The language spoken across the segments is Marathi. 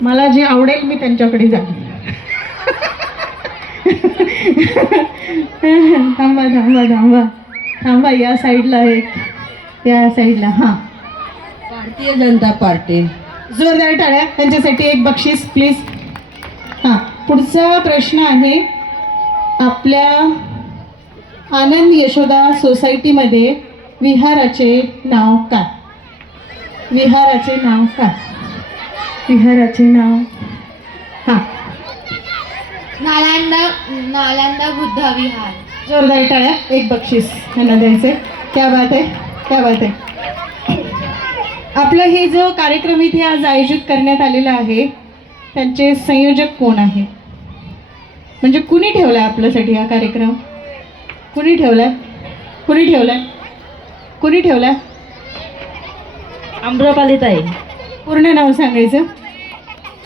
मला जे आवडेल मी त्यांच्याकडे जाईन. थांबा थांबा थांबा थांबा, या साईडला एक, या साईडला. हां, भारतीय जनता पार्टी. जोरदार टाळ्या त्यांच्यासाठी. एक बक्षीस प्लीज. हां, पुढचा प्रश्न आहे, आपल्या आनंद यशोदा सोसायटीमध्ये विहाराचे नाव काय? विहाराचे नाव काय? विहाराचे नाव. हां, नालंदा बुद्ध विहार. जोरदार टाळ्या. एक बक्षीस यांना द्यायचे. क्या बात आहे, क्या बात आहे. आपला हे जो कार्यक्रम इथे आज आयोजित करण्यात आलेला आहे, त्यांचे संयोजक कोण आहे? म्हणजे कुणी ठेवलाय आपल्यासाठी हा कार्यक्रम? कुणी ठेवलाय? कुणी ठेवलाय? कुणी ठेवलाय? अम्रपाली ताई. पूर्ण नाव सांगायचं.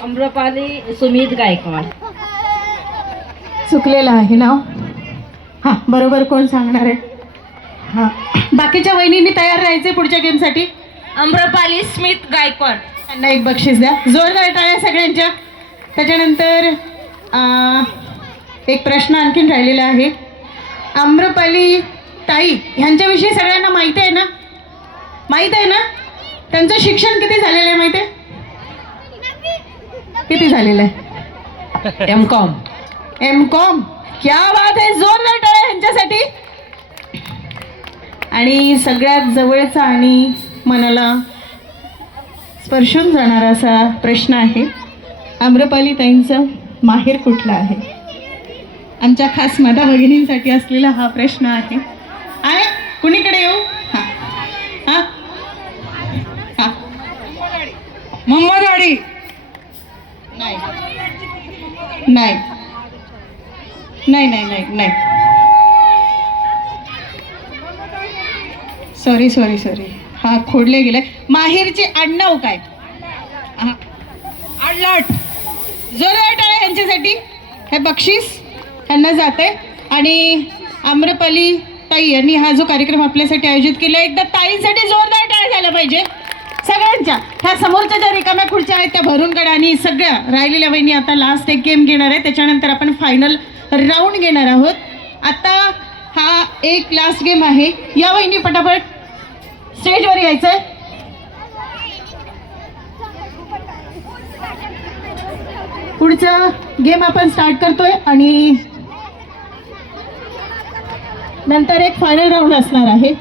अम्रपाली सुमित गायकवाड. चुकलेलं आहे नाव. हां, बरोबर कोण सांगणार आहे? हां, बाकीच्या वहिनींनी तयार राहायचे पुढच्या गेमसाठी. अम्रपाली स्मित गायकवाड. त्यांना एक बक्षीस द्या. जोरदार टाळ्या सगळ्यांच्या. त्याच्यानंतर एक प्रश्न आणखीन राहिलेला आहे. आम्रपाली ताई ह्यांच्याविषयी सगळ्यांना माहिती आहे ना? माहीत आहे ना? त्यांचं शिक्षण किती झालेलं आहे माहिती आहे? किती झालेलं आहे? M.Com. M.Com. क्या बात आहे. जोरदार टाळ्या ह्यांच्यासाठी. आणि सगळ्यात जवळचा आणि मनाला स्पर्शून जाणारा असा प्रश्न आहे, आम्रपाली ताईंचं माहेर कुठलं आहे? आमच्या खास माता भगिनींसाठी असलेला हा प्रश्न आहे. आहे कुणीकडे येऊ? हां हां हां, मोहम्मदवाडी. नाही नाही नाही नाही नाही नाही, सॉरी सॉरी सॉरी, हा खोडले गेले. माहेरचे आडनाव काय? हां, आडलाट. जोरदार टाळ्या यांच्यासाठी. हे बक्षीस यांना जाते. आणि आम्रपाली ताई यांनी हा जो कार्यक्रम आपल्यासाठी आयोजित केला, एकदा ताईंसाठी जोरदार टाळ्या झाल्या पाहिजे सगळ्यांच्या. ह्या समोरच्या ज्या रिकाम्या खुर्च्या आहेत त्या भरून काढा. आणि सगळ्या राहिलेल्या वहिनी आता लास्ट एक गेम घेणार आहे, त्याच्यानंतर आपण फायनल राऊंड घेणार आहोत. आता हा एक लास्ट गेम आहे. या वहिनी पटापट स्टेजवर यायचंय. पुढचा गेम आपण स्टार्ट करतोय आणि नंतर एक फायनल राऊंड असणार आहे.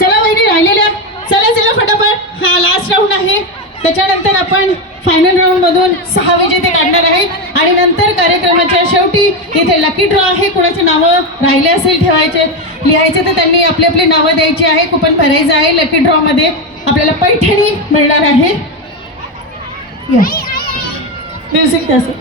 चला वहिनी राहिलेल्या, चला चला फटाफट. हा लास्ट राऊंड आहे, त्याच्यानंतर आपण फायनल राऊंडमधून 6 विजेते काढणार आहे. आणि नंतर कार्यक्रमाच्या शेवटी इथे लकी ड्रॉ आहे. कुणाची नावं राहिले असेल ठेवायचे लिहायचे तर त्यांनी आपली आपली नावं द्यायची आहे. कुपन भरायचं आहे. लकी ड्रॉमध्ये आपल्याला पैठणी मिळणार आहे. म्युझिक तसं